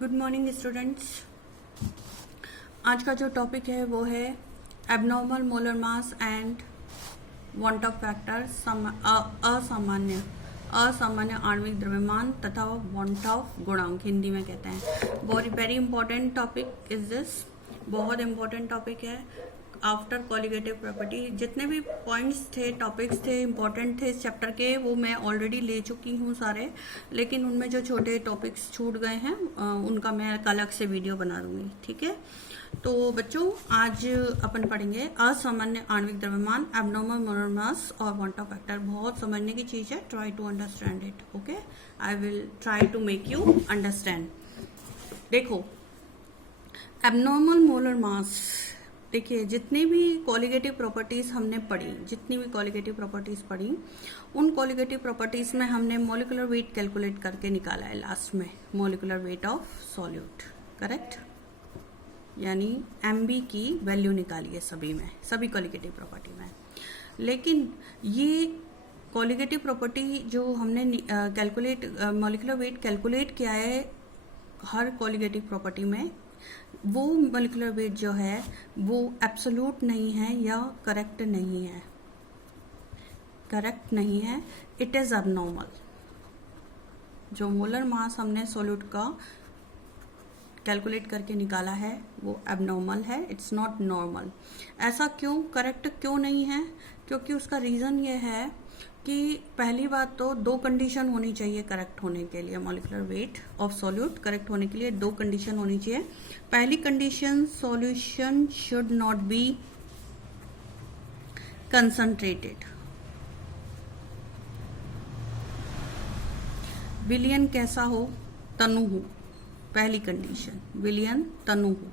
Good morning students. आज का जो टॉपिक है वो है abnormal molar mass and want of factor, असामान्य आणविक द्रव्यमान तथा वांट ऑफ गुणांक हिंदी में कहते हैं। Very important topic is this, बहुत इंपॉर्टेंट टॉपिक है। आफ्टर कॉलिगेटिव प्रॉपर्टी जितने भी पॉइंट्स थे, टॉपिक्स थे, इंपॉर्टेंट थे इस चैप्टर के, वो मैं ऑलरेडी ले चुकी हूँ सारे, लेकिन उनमें जो छोटे टॉपिक्स छूट गए हैं उनका मैं अलग से वीडियो बना दूंगी। ठीक है, तो बच्चों आज अपन पढ़ेंगे असामान्य आणविक द्रव्यमान, एबनॉर्मल मोलर मास और वांट ऑफ फैक्टर। बहुत समझने की चीज है, try to understand it. Okay, I will try to make you understand. देखो, एबनॉर्मल मोलर मास, देखिए जितनी भी कॉलिगेटिव प्रॉपर्टीज हमने पढ़ी, उन कॉलिगेटिव प्रॉपर्टीज में हमने मॉलिक्यूलर वेट कैलकुलेट करके निकाला है लास्ट में, molecular weight of solute, correct, यानी MB की वैल्यू निकाली है सभी कॉलिगेटिव प्रॉपर्टी में। लेकिन ये कॉलिगेटिव प्रॉपर्टी जो हमने मॉलिक्यूलर वेट कैलकुलेट किया है हर कॉलिगेटिव प्रॉपर्टी में, वो मॉलिक्यूलर वेट जो है वो एब्सोल्यूट नहीं है या करेक्ट नहीं है, इट इज अबनॉर्मल। जो मोलर मास हमने सॉल्यूट का कैलकुलेट करके निकाला है वो एबनॉर्मल है, इट्स नॉट नॉर्मल। ऐसा क्यों, करेक्ट क्यों नहीं है? क्योंकि उसका रीजन ये है कि पहली बात तो दो कंडीशन होनी चाहिए करेक्ट होने के लिए। Molecular weight of solute correct होने के लिए दो कंडीशन होनी चाहिए। पहली condition, solution should not be concentrated. विलयन कैसा हो? तनु हो। पहली कंडीशन, विलयन तनु हो।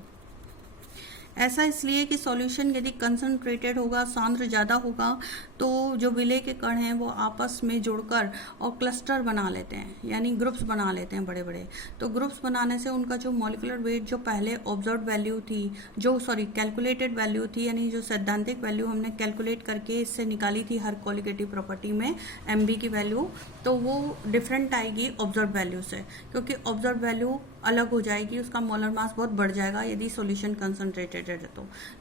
ऐसा इसलिए कि सॉल्यूशन यदि कंसंट्रेटेड होगा, सांद्र ज़्यादा होगा, तो जो विलय के कण हैं वो आपस में जुड़कर और क्लस्टर बना लेते हैं, यानी ग्रुप्स बना लेते हैं बड़े बड़े। तो ग्रुप्स बनाने से उनका जो मॉलिक्यूलर वेट जो पहले ऑब्जर्व वैल्यू थी, कैलकुलेटेड वैल्यू थी, यानी जो सैद्धांतिक वैल्यू हमने कैलकुलेट करके इससे निकाली थी हर कॉलिगेटिव प्रॉपर्टी में MB की वैल्यू, तो वो डिफरेंट आएगी ऑब्जर्व वैल्यू से, क्योंकि ऑब्जर्व वैल्यू अलग हो जाएगी, उसका मोलर मास बहुत बढ़ जाएगा यदि सॉल्यूशन कंसंट्रेटेड है।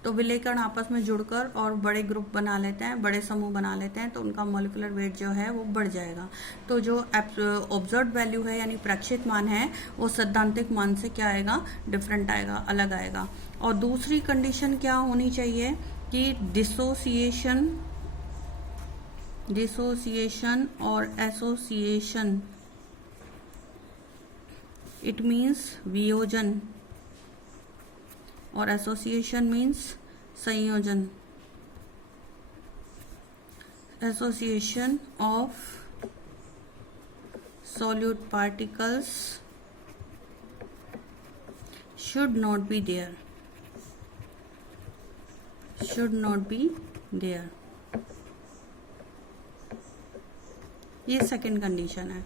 तो विलय कण आपस में जुड़कर और बड़े ग्रुप बना लेते हैं, बड़े समूह बना लेते हैं, तो उनका मॉलिक्यूलर वेट जो है वो बढ़ जाएगा। तो जो ऑब्जर्व वैल्यू है यानी प्रेक्षित मान है वो सैद्धांतिक मान से क्या आएगा? डिफरेंट आएगा, अलग आएगा। और दूसरी कंडीशन क्या होनी चाहिए कि डिसोसिएशन और एसोसिएशन, इट मीन्स वियोजन और एसोसिएशन मीन्स संयोजन। Association of solute particles should not be there, ये सेकंड कंडीशन है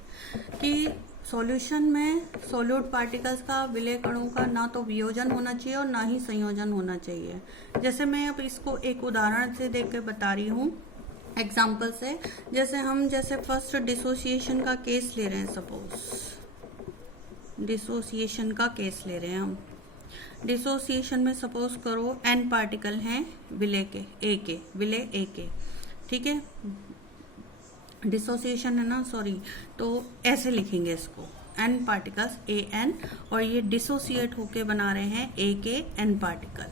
कि सॉल्यूशन में सॉल्यूट पार्टिकल्स का, विलय कणों का ना तो वियोजन होना चाहिए और ना ही संयोजन होना चाहिए। जैसे मैं अब इसको एक उदाहरण से देख के बता रही हूँ, एग्जाम्पल से। जैसे फर्स्ट डिसोसिएशन का केस ले रहे हैं, सपोज डिसोसिएशन का केस ले रहे हैं हम। डिसोसिएशन में सपोज करो N पार्टिकल हैं विलय A के, ठीक है, डिसोसिएशन है ना, तो ऐसे लिखेंगे इसको, N पार्टिकल्स AN, और ये डिसोसिएट होके बना रहे हैं A के N पार्टिकल,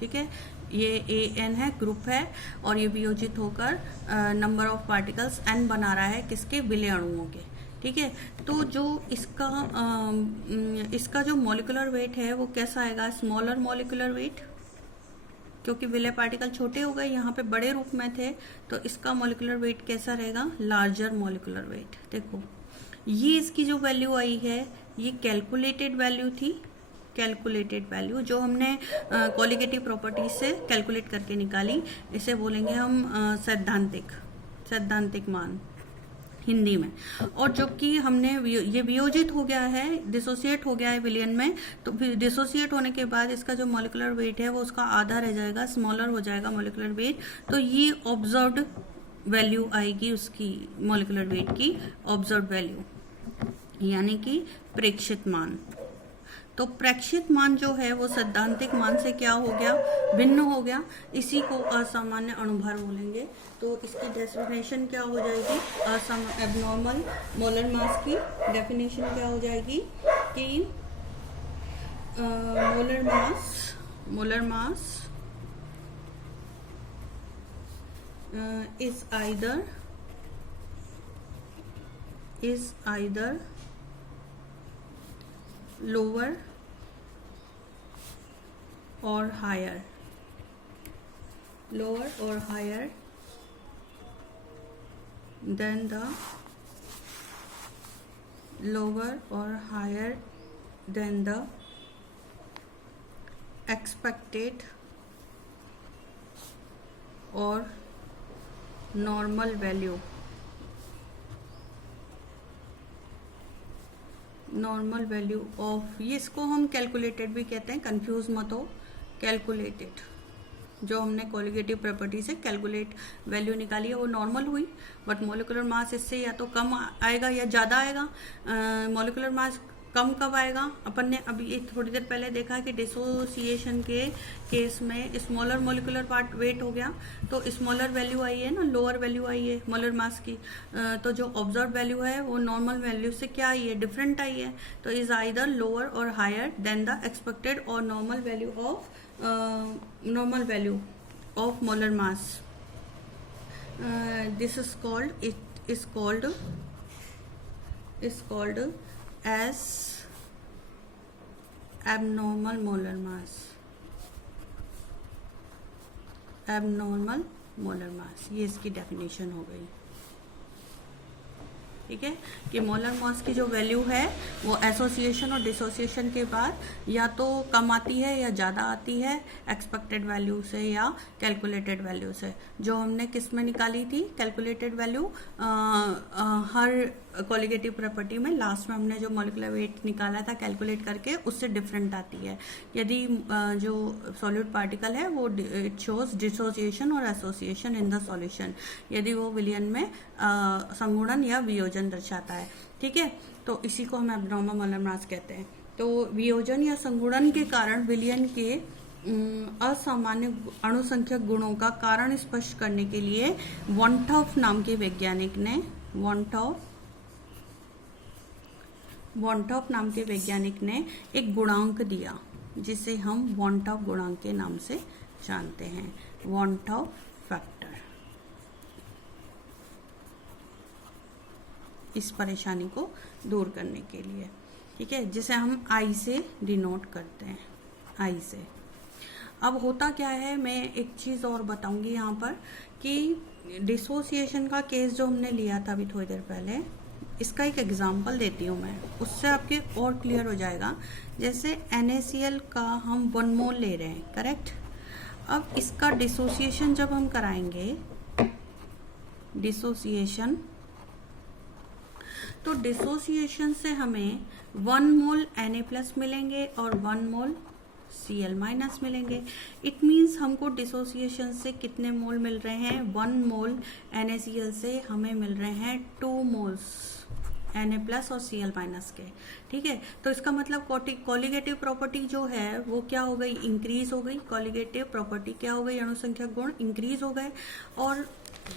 ठीक है। ये AN है, ग्रुप है, और ये वियोजित होकर नंबर ऑफ पार्टिकल्स N बना रहा है, किसके? विलय अणुओं के, ठीक है। तो जो इसका जो मॉलिक्यूलर वेट है वो कैसा आएगा? स्मॉलर मॉलिक्यूलर वेट, क्योंकि विलय पार्टिकल छोटे हो गए, यहाँ पे बड़े रूप में थे, तो इसका मॉलिक्यूलर वेट कैसा रहेगा? Larger molecular weight. देखो, ये इसकी जो वैल्यू आई है ये कैलकुलेटेड वैल्यू थी, जो हमने कॉलिगेटिव प्रॉपर्टी से कैलकुलेट करके निकाली, इसे बोलेंगे हम सैद्धांतिक मान हिंदी में। और जो कि हमने ये वियोजित हो गया है, डिसोसिएट हो गया है विलयन में, तो डिसोसिएट होने के बाद इसका जो मॉलिक्यूलर वेट है वो उसका आधा रह जाएगा, स्मॉलर हो जाएगा मॉलिक्यूलर वेट। तो ये ऑब्जर्व्ड वैल्यू आएगी उसकी, मॉलिक्यूलर वेट की ऑब्जर्व वैल्यू, यानी कि प्रेक्षित मान। तो प्रेक्षित मान जो है वो सैद्धांतिक मान से क्या हो गया, भिन्न हो गया, इसी को असामान्य अणुभार बोलेंगे। तो इसकी डेफिनेशन क्या हो जाएगी, एबनॉर्मल मोलर मास की डेफिनेशन क्या हो जाएगी कि molar mass is either lower or higher than the expected or normal value of, ये इसको हम कैलकुलेटेड भी कहते हैं, कंफ्यूज मत हो। कैलकुलेटेड जो हमने कोलिगेटिव प्रॉपर्टी से कैलकुलेट वैल्यू निकाली है वो नॉर्मल हुई, बट मॉलिक्यूलर मास इससे या तो कम आएगा या ज़्यादा आएगा। मॉलिक्यूलर मास कम कब आएगा, अपन ने अभी थोड़ी देर पहले देखा कि डिसोसिएशन के केस में स्मॉलर मॉलिक्यूलर पार्ट वेट हो गया, तो स्मॉलर वैल्यू आई है ना, लोअर वैल्यू आई है मोलर मास की। तो जो ऑब्जर्व वैल्यू है वो नॉर्मल वैल्यू से क्या आई है, डिफरेंट आई है। तो इज आइदर लोअर और हायर देन द एक्सपेक्टेड और normal value of molar mass. This is called as abnormal molar mass, ये इसकी डेफिनेशन हो गई। ठीक है कि मोलर मास की जो वैल्यू है वो एसोसिएशन और डिसोसिएशन के बाद या तो कम आती है या ज़्यादा आती है एक्सपेक्टेड वैल्यू से या कैलकुलेटेड वैल्यू से। जो हमने किस में निकाली थी कैलकुलेटेड वैल्यू, हर कोलिगेटिव प्रॉपर्टी में लास्ट में हमने जो मॉलिक्यूलर वेट निकाला था कैलकुलेट करके उससे डिफरेंट आती है। यदि जो सॉलिड पार्टिकल है वो इट शोज डिसोसिएशन और एसोसिएशन इन द सॉल्यूशन, यदि वो विलयन में संगुणन या वियोजन दर्शाता है। ठीक है, तो इसी को हम एब्नॉर्मल मोलर मास कहते हैं। तो वियोजन या संगुणन के कारण विलयन के असामान्य अणुसंख्यक गुणों का कारण स्पष्ट करने के लिए वॉन्टॉफ नाम के वैज्ञानिक ने वॉन्टॉफ नाम के वैज्ञानिक ने एक गुणांक दिया जिसे हम वॉन्टॉफ गुणांक के नाम से जानते हैं, वॉन्टॉफ फैक्टर। इस परेशानी को दूर करने के लिए, ठीक है, जिसे हम आई से डिनोट करते हैं, आई से। अब होता क्या है, मैं एक चीज़ और बताऊंगी यहाँ पर कि डिसोसिएशन का केस जो हमने लिया था अभी थोड़ी देर पहले, इसका एक एग्जांपल देती हूँ मैं, उससे आपके और क्लियर हो जाएगा। जैसे NaCl का हम 1 मोल ले रहे हैं, करेक्ट। अब इसका डिसोसिएशन जब हम कराएंगे, डिसोसिएशन, तो डिसोसिएशन से हमें 1 मोल Na+ मिलेंगे और 1 मोल Cl- मिलेंगे। इट मीन्स हमको डिसोसिएशन से कितने मोल मिल रहे हैं, 1 मोल NaCl से हमें मिल रहे हैं 2 मोल्स Na+ और Cl- के। ठीक है, तो इसका मतलब कोलिगेटिव प्रॉपर्टी जो है वो क्या हो गई, इंक्रीज हो गई। कोलिगेटिव प्रॉपर्टी क्या हो गई, अणुसंख्यक गुण इंक्रीज हो गए। और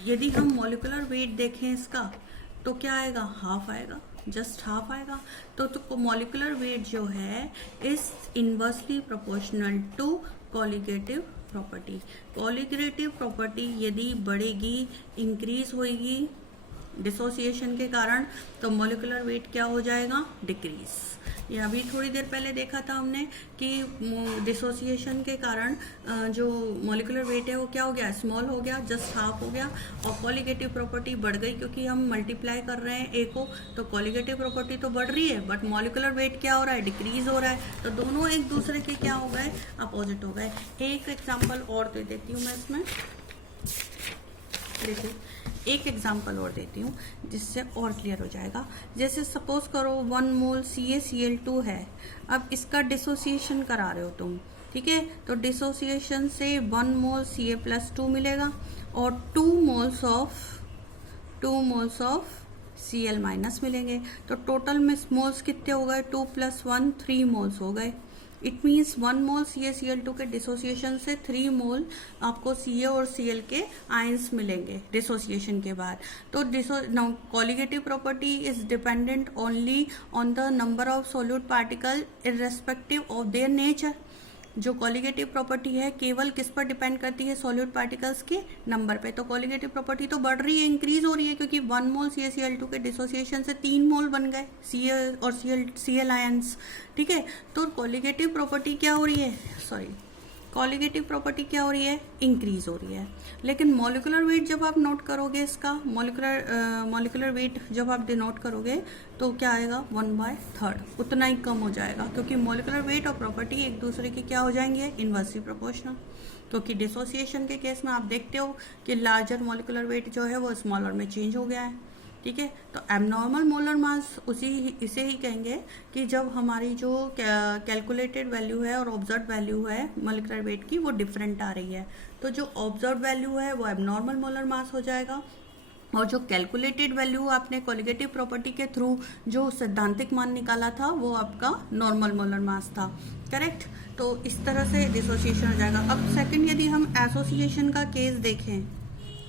यदि हम मॉलिक्यूलर वेट देखें इसका तो क्या आएगा, हाफ आएगा, जस्ट हाफ आएगा। तो मॉलिक्यूलर वेट जो है is inversely proportional to colligative property. Colligative property यदि बढ़ेगी, इंक्रीज होगी डिसोसिएशन के कारण, तो मॉलिक्यूलर वेट क्या हो जाएगा, डिक्रीज। ये अभी थोड़ी देर पहले देखा था हमने कि डिसोसिएशन के कारण जो मॉलिक्यूलर वेट है वो क्या हो गया, स्मॉल हो गया, जस्ट हाफ हो गया। और कोलिगेटिव प्रॉपर्टी बढ़ गई क्योंकि हम मल्टीप्लाई कर रहे हैं ए को, तो कोलिगेटिव प्रॉपर्टी तो बढ़ रही है बट मॉलिक्यूलर वेट क्या हो रहा है, डिक्रीज हो रहा है। तो दोनों एक दूसरे के क्या हो गए, अपोजिट हो गए। एक एग्जाम्पल और दे देती हूँ मैं इसमें, देखिए एक एग्जाम्पल और देती हूँ जिससे और क्लियर हो जाएगा। जैसे सपोज करो 1 मोल CaCl2 है, अब इसका डिसोसिएशन करा रहे हो तुम, ठीक है, तो डिसोसिएशन से 1 मोल Ca+2 मिलेगा और 2 मोल्स ऑफ Cl माइनस मिलेंगे। तो टोटल में मोल्स कितने हो गए, 2 + 1 3 मोल्स हो गए। इट मीन्स 1 मोल CaCl2 के डिसोसिएशन से 3 मोल आपको Ca और Cl के आयंस मिलेंगे डिसोसिएशन के बाद। तो colligative property is dependent only on the number of solute particle irrespective of their nature. जो कॉलिगेटिव प्रॉपर्टी है केवल किस पर डिपेंड करती है, सॉल्यूट पार्टिकल्स के नंबर पे। तो कॉलिगेटिव प्रॉपर्टी तो बढ़ रही है, इंक्रीज हो रही है, क्योंकि 1 मोल CaCl2 के डिसोसिएशन से 3 मोल बन गए Ca और Cl आयंस। ठीक है, तो कॉलिगेटिव प्रॉपर्टी क्या हो रही है, कॉलिगेटिव प्रॉपर्टी क्या हो रही है, इंक्रीज हो रही है। लेकिन मॉलिक्यूलर वेट जब आप नोट करोगे, इसका मॉलिक्यूलर वेट जब आप डिनोट करोगे तो क्या आएगा, 1/3, उतना ही कम हो जाएगा, क्योंकि मॉलिक्यूलर वेट और प्रॉपर्टी एक दूसरे के क्या हो जाएंगे, इनवर्सली प्रोपोर्शनल। क्योंकि डिसोसिएशन के केस में आप देखते हो कि लार्जर मॉलिक्यूलर वेट जो है वो स्मॉलर में चेंज हो गया है। ठीक है, तो एबनॉर्मल मोलर मास इसे ही कहेंगे कि जब हमारी जो कैलकुलेटेड वैल्यू है और ऑब्जर्व वैल्यू है मॉलिक्यूलर वेट की वो डिफरेंट आ रही है। तो जो ऑब्जर्व वैल्यू है वो एबनॉर्मल मोलर मास हो जाएगा, और जो कैलकुलेटेड वैल्यू आपने कॉलिगेटिव प्रॉपर्टी के थ्रू जो सैद्धांतिक मान निकाला था वो आपका नॉर्मल मोलर मास था। करेक्ट, तो इस तरह से डिसोसिएशन हो जाएगा। अब सेकंड, यदि हम एसोसिएशन का केस देखें,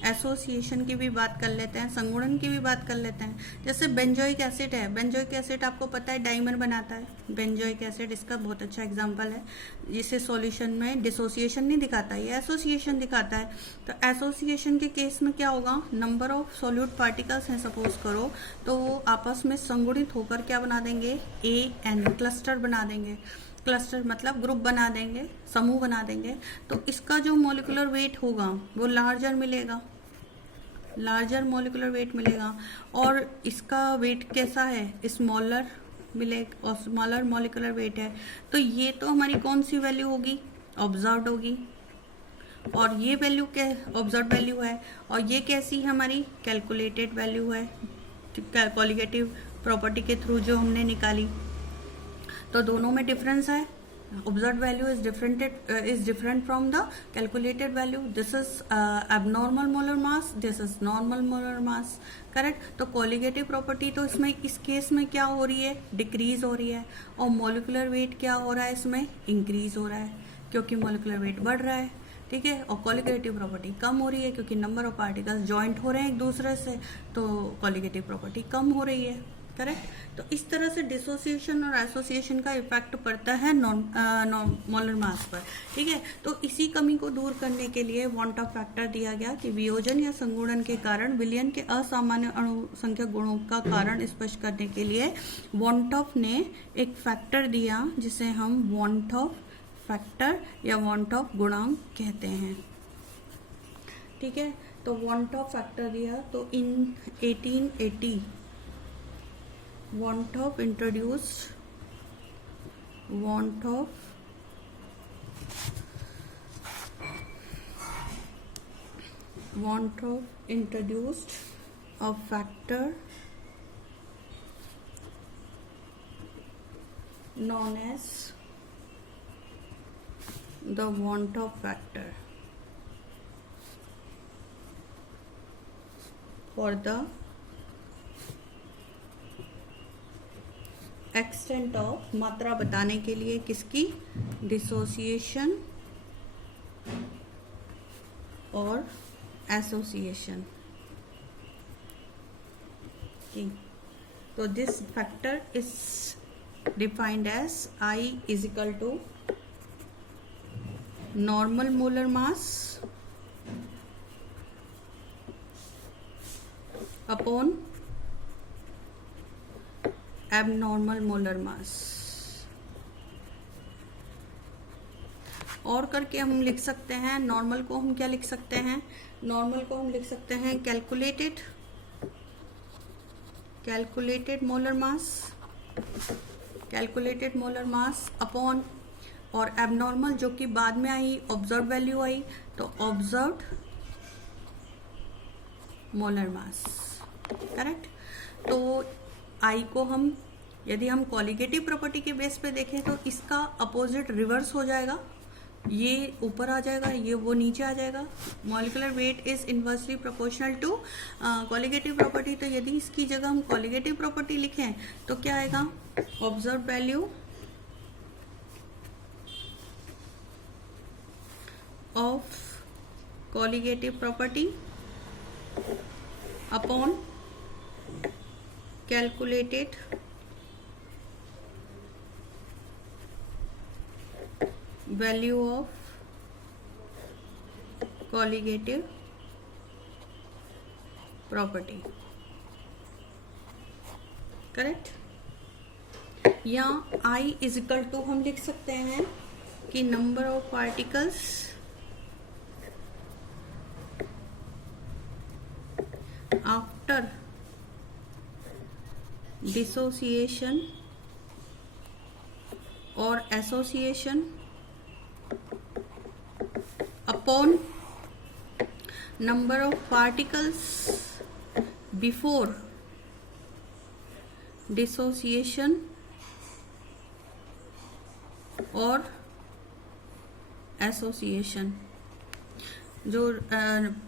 एसोसिएशन की भी बात कर लेते हैं, संगुणन की भी बात कर लेते हैं। जैसे बेंजोइक एसिड है, बेंजोइक एसिड आपको पता है डाइमर बनाता है, बेंजोइक एसिड इसका बहुत अच्छा एग्जांपल है। जिसे सॉल्यूशन में डिसोसिएशन नहीं दिखाता, ये एसोसिएशन दिखाता है। तो एसोसिएशन के केस में क्या होगा, नंबर ऑफ सॉल्यूट पार्टिकल्स हैं सपोज करो, तो वो आपस में संगुणित होकर क्या बना देंगे, AN क्लस्टर बना देंगे। क्लस्टर मतलब ग्रुप बना देंगे, समूह बना देंगे। तो इसका जो मॉलिक्यूलर वेट होगा वो लार्जर मिलेगा, लार्जर मॉलिक्यूलर वेट मिलेगा। और इसका वेट कैसा है, स्मॉलर मिलेगा, और स्मॉलर मॉलिक्यूलर वेट है। तो ये तो हमारी कौन सी वैल्यू होगी, ऑब्जर्व्ड होगी, और ये वैल्यू क्या ऑब्जर्व वैल्यू है, और ये कैसी हमारी कैलकुलेटेड वैल्यू है कॉलिगेटिव प्रॉपर्टी के थ्रू जो हमने निकाली। तो दोनों में डिफरेंस है, observed value is different from the calculated value. This is abnormal molar mass, this is normal molar mass. Correct, तो कॉलिगेटिव प्रॉपर्टी तो इसमें इस केस में क्या हो रही है, डिक्रीज हो रही है, और मॉलिक्यूलर वेट क्या हो रहा है, इसमें इंक्रीज हो रहा है, क्योंकि मॉलिक्यूलर वेट बढ़ रहा है। ठीक है, और कॉलिगेटिव प्रॉपर्टी कम हो रही है, क्योंकि नंबर ऑफ पार्टिकल्स जॉइंट हो रहे हैं एक दूसरे से, तो कॉलिगेटिव प्रॉपर्टी कम हो रही है। करेक्ट, तो इस तरह से डिसोसिएशन और एसोसिएशन का इफेक्ट पड़ता है मोलर मास पर। ठीक है, तो इसी कमी को दूर करने के लिए वॉन्ट ऑफ फैक्टर दिया गया कि वियोजन या संगुणन के कारण विलयन के असामान्य अणुसंख्यक गुणों का कारण स्पष्ट करने के लिए वॉन्ट ऑफ ने एक फैक्टर दिया, जिसे हम वॉन्ट ऑफ फैक्टर या वॉन्ट ऑफ गुणांक कहते हैं। ठीक है, तो वॉन्ट ऑफ फैक्टर दिया, तो इन 1880 want of introduced a factor known as the want of factor for the extent of, मात्रा बताने के लिए किसकी, डिसोसिएशन और एसोसिएशन की। तो this factor is defined as I is equal to normal molar mass upon abnormal molar mass. और करके हम लिख सकते हैं, नॉर्मल को हम क्या लिख सकते हैं, नॉर्मल को हम लिख सकते हैं कैलकुलेटेड मोलर मास अपॉन, और एबनॉर्मल जो कि बाद में आई, ऑब्जर्व वैल्यू आई, तो ऑब्जर्व्ड मोलर मास। करेक्ट, तो आई को हम यदि हम कॉलिगेटिव प्रॉपर्टी के बेस पे देखें तो इसका अपोजिट रिवर्स हो जाएगा, ये ऊपर आ जाएगा, ये वो नीचे आ जाएगा। Molecular weight is inversely proportional to colligative property. तो यदि इसकी जगह हम कॉलिगेटिव प्रॉपर्टी लिखें तो क्या आएगा, observe value of colligative property upon calculated value of colligative property. Correct. या I इज इक्वल टू हम लिख सकते हैं कि number of particles after dissociation और association upon number of particles before dissociation और एसोसिएशन। जो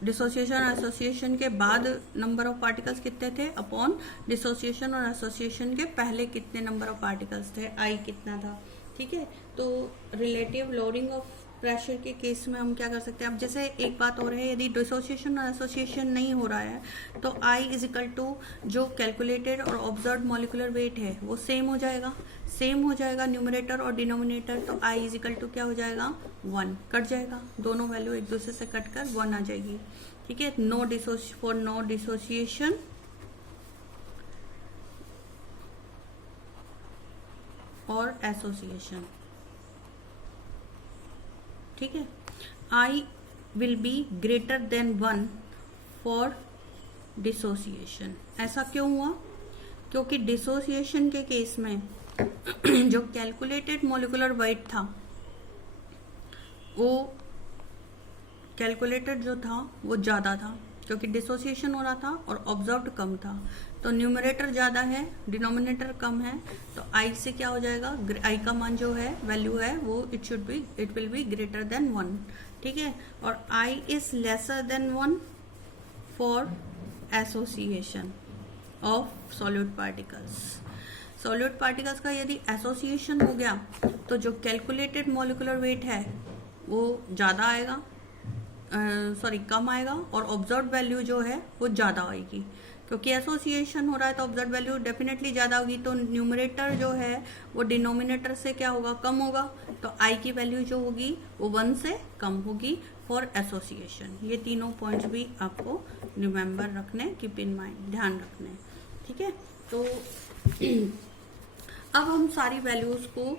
डिसोसिएशन और एसोसिएशन के बाद नंबर ऑफ पार्टिकल्स कितने थे, अपॉन डिसोसिएशन और एसोसिएशन के पहले कितने नंबर ऑफ पार्टिकल्स थे, I कितना था। ठीक है, तो रिलेटिव लोअरिंग ऑफ प्रेशर के केस में हम क्या कर सकते हैं। अब जैसे एक बात और है, यदि डिसोसिएशन और एसोसिएशन नहीं हो रहा है तो I इज इक्वल टू जो कैलकुलेटेड और ऑब्जर्व मॉलिक्यूलर वेट है वो सेम हो जाएगा न्यूमरेटर और डिनोमिनेटर। तो I इज इक्वल टू क्या हो जाएगा, 1 कट जाएगा, दोनों वैल्यू एक दूसरे से कट कर 1 आ जाएगी। ठीक है, नो डिसोसिएशन और एसोसिएशन। ठीक है, I will be greater than 1 for dissociation. ऐसा क्यों हुआ, क्योंकि डिसोसिएशन के केस में जो कैलकुलेटेड मॉलिक्यूलर वेट था वो कैलकुलेटेड जो था वो ज़्यादा था, क्योंकि डिसोसिएशन हो रहा था और ऑब्जर्व्ड कम था। तो न्यूमरेटर ज़्यादा है, डिनोमिनेटर कम है, तो I से क्या हो जाएगा, I का मान जो है वैल्यू है वो it will be greater than 1। ठीक है, और I is lesser than 1 for association of solid particles. Solid particles का यदि एसोसिएशन हो गया तो जो कैलकुलेटेड मॉलिक्यूलर वेट है वो ज़्यादा आएगा, कम आएगा, और ऑब्जर्व वैल्यू जो है वो ज़्यादा आएगी। क्योंकि एसोसिएशन हो रहा है तो ऑब्जर्व वैल्यू डेफिनेटली ज़्यादा होगी, तो न्यूमरेटर जो है वो डिनोमिनेटर से क्या होगा, कम होगा। तो I की वैल्यू जो होगी वो 1 से कम होगी फॉर एसोसिएशन। ये तीनों पॉइंट्स भी आपको रिमेंबर रखने, कीप इन माइंड, ध्यान रखने। ठीक है, तो अब हम सारी वैल्यूज को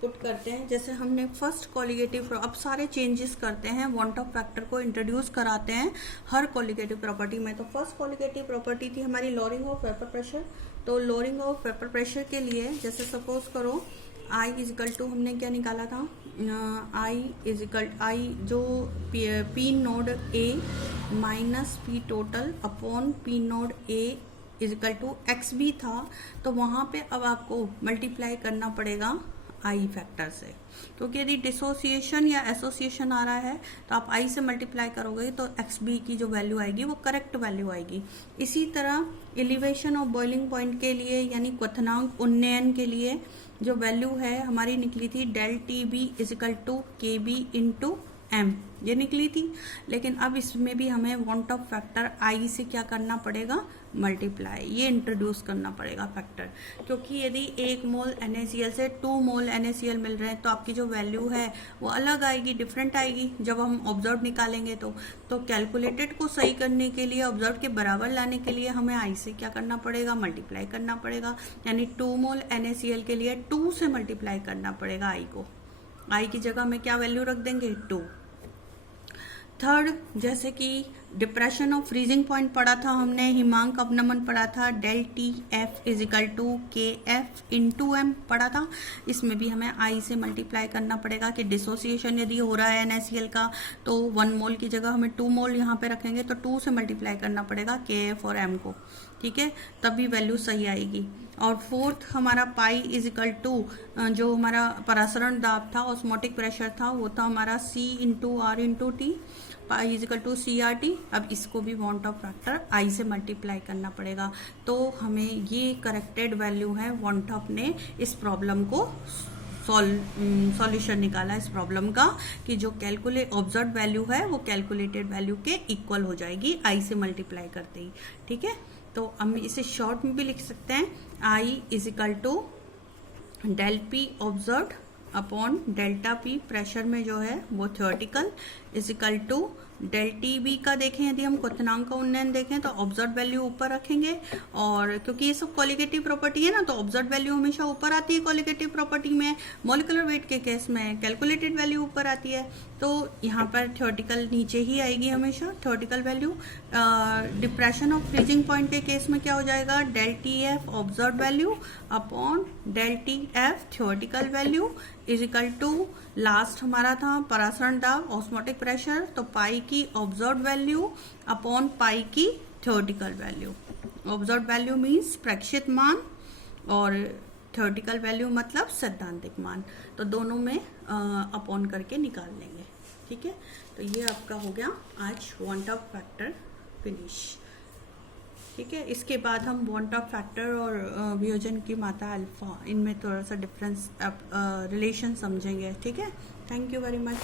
पुट करते हैं। जैसे हमने फर्स्ट कॉलिगेटिव, अब सारे चेंजेस करते हैं, वांट ऑफ फैक्टर को इंट्रोड्यूस कराते हैं हर कॉलिगेटिव प्रॉपर्टी में। तो फर्स्ट कॉलिगेटिव प्रॉपर्टी थी हमारी लोअरिंग ऑफ वेपर प्रेशर। तो लोअरिंग ऑफ वेपर प्रेशर के लिए जैसे सपोज करो I इज इक्वल टू हमने क्या निकाला था, I जो P naught A minus P total upon P naught A is equal to x भी था, तो वहाँ पे अब आपको मल्टीप्लाई करना पड़ेगा I फैक्टर से, क्योंकि यदि डिसोसिएशन या एसोसिएशन आ रहा है तो आप I से मल्टीप्लाई करोगे तो XB की जो वैल्यू आएगी वो करेक्ट वैल्यू आएगी। इसी तरह एलिवेशन ऑफ बॉइलिंग पॉइंट के लिए यानी क्वथनांक उन्नयन के लिए जो वैल्यू है हमारी निकली थी del TB is equal to KB into M, ये निकली थी। लेकिन अब इसमें भी हमें वांट ऑफ फैक्टर I से क्या करना पड़ेगा, मल्टीप्लाई, ये इंट्रोड्यूस करना पड़ेगा फैक्टर। क्योंकि यदि 1 मोल NaCl से 2 मोल NaCl मिल रहे हैं तो आपकी जो वैल्यू है वो अलग आएगी, डिफरेंट आएगी जब हम ऑब्जर्व निकालेंगे। तो कैलकुलेटेड को सही करने के लिए, ऑब्जर्व के बराबर लाने के लिए हमें I से क्या करना पड़ेगा, मल्टीप्लाई करना पड़ेगा। यानी 2 मोल NaCl के लिए 2 से मल्टीप्लाई करना पड़ेगा I को। I की जगह में क्या वैल्यू रख देंगे, 2। थर्ड, जैसे कि डिप्रेशन ऑफ फ्रीजिंग पॉइंट पढ़ा था हमने, हिमांक अवनमन पढ़ा था, del T F is equal to K F into M पढ़ा था। इसमें भी हमें आई से मल्टीप्लाई करना पड़ेगा कि डिसोसिएशन यदि हो रहा है NaCl का तो 1 मोल की जगह हमें 2 मोल यहाँ पे रखेंगे तो 2 से मल्टीप्लाई करना पड़ेगा के एफ और एम को, ठीक है, तभी वैल्यू सही आएगी। और फोर्थ हमारा पाई इज इक्वल टू जो हमारा परासरण दाब था, ऑस्मोटिक प्रेशर था, वो था हमारा C into R into T, pi is equal to CRT। अब इसको भी वॉन्ट ऑफ फैक्टर आई से मल्टीप्लाई करना पड़ेगा। तो हमें ये करेक्टेड वैल्यू है, वॉन्ट ऑफ ने इस प्रॉब्लम को सॉल्यूशन निकाला इस प्रॉब्लम का कि जो ऑब्जर्व वैल्यू है वो कैलकुलेटेड वैल्यू के इक्वल हो जाएगी आई से मल्टीप्लाई करते ही, ठीक है। तो हम इसे शॉर्ट में भी लिख सकते हैं, I is equal to del P observe upon delta P pressure में जो है वो theoretical is equal to del T B का देखें, यदि हम क्वथनांक का उन्नयन देखें तो ऑब्जर्व वैल्यू ऊपर रखेंगे, और क्योंकि ये सब क्वालिटेटिव प्रॉपर्टी है ना तो ऑब्जर्व वैल्यू हमेशा ऊपर आती है क्वालिटेटिव प्रॉपर्टी में। मॉलिक्यूलर वेट के केस में कैलकुलेटेड वैल्यू ऊपर आती है, तो यहाँ पर थ्योरेटिकल नीचे ही आएगी हमेशा theoretical value. Depression of freezing point के केस में क्या हो जाएगा, del T F observe value upon del T F theoretical value is equal to last हमारा था परासरण दाब ऑस्मोटिक प्रेशर, तो पाई की ऑब्जर्व वैल्यू अपॉन पाई की theoretical value. Observe value means प्रेक्षित मान और थ्योरेटिकल वैल्यू मतलब सैद्धांतिक मान, तो दोनों में अपॉन करके निकाल लेंगे, ठीक है। तो ये आपका हो गया आज वॉन्ट ऑफ फैक्टर फिनिश, ठीक है। इसके बाद हम वॉन्ट ऑफ फैक्टर और वियोजन की मात्रा अल्फा, इनमें थोड़ा सा डिफरेंस रिलेशन समझेंगे, ठीक है। Thank you very much.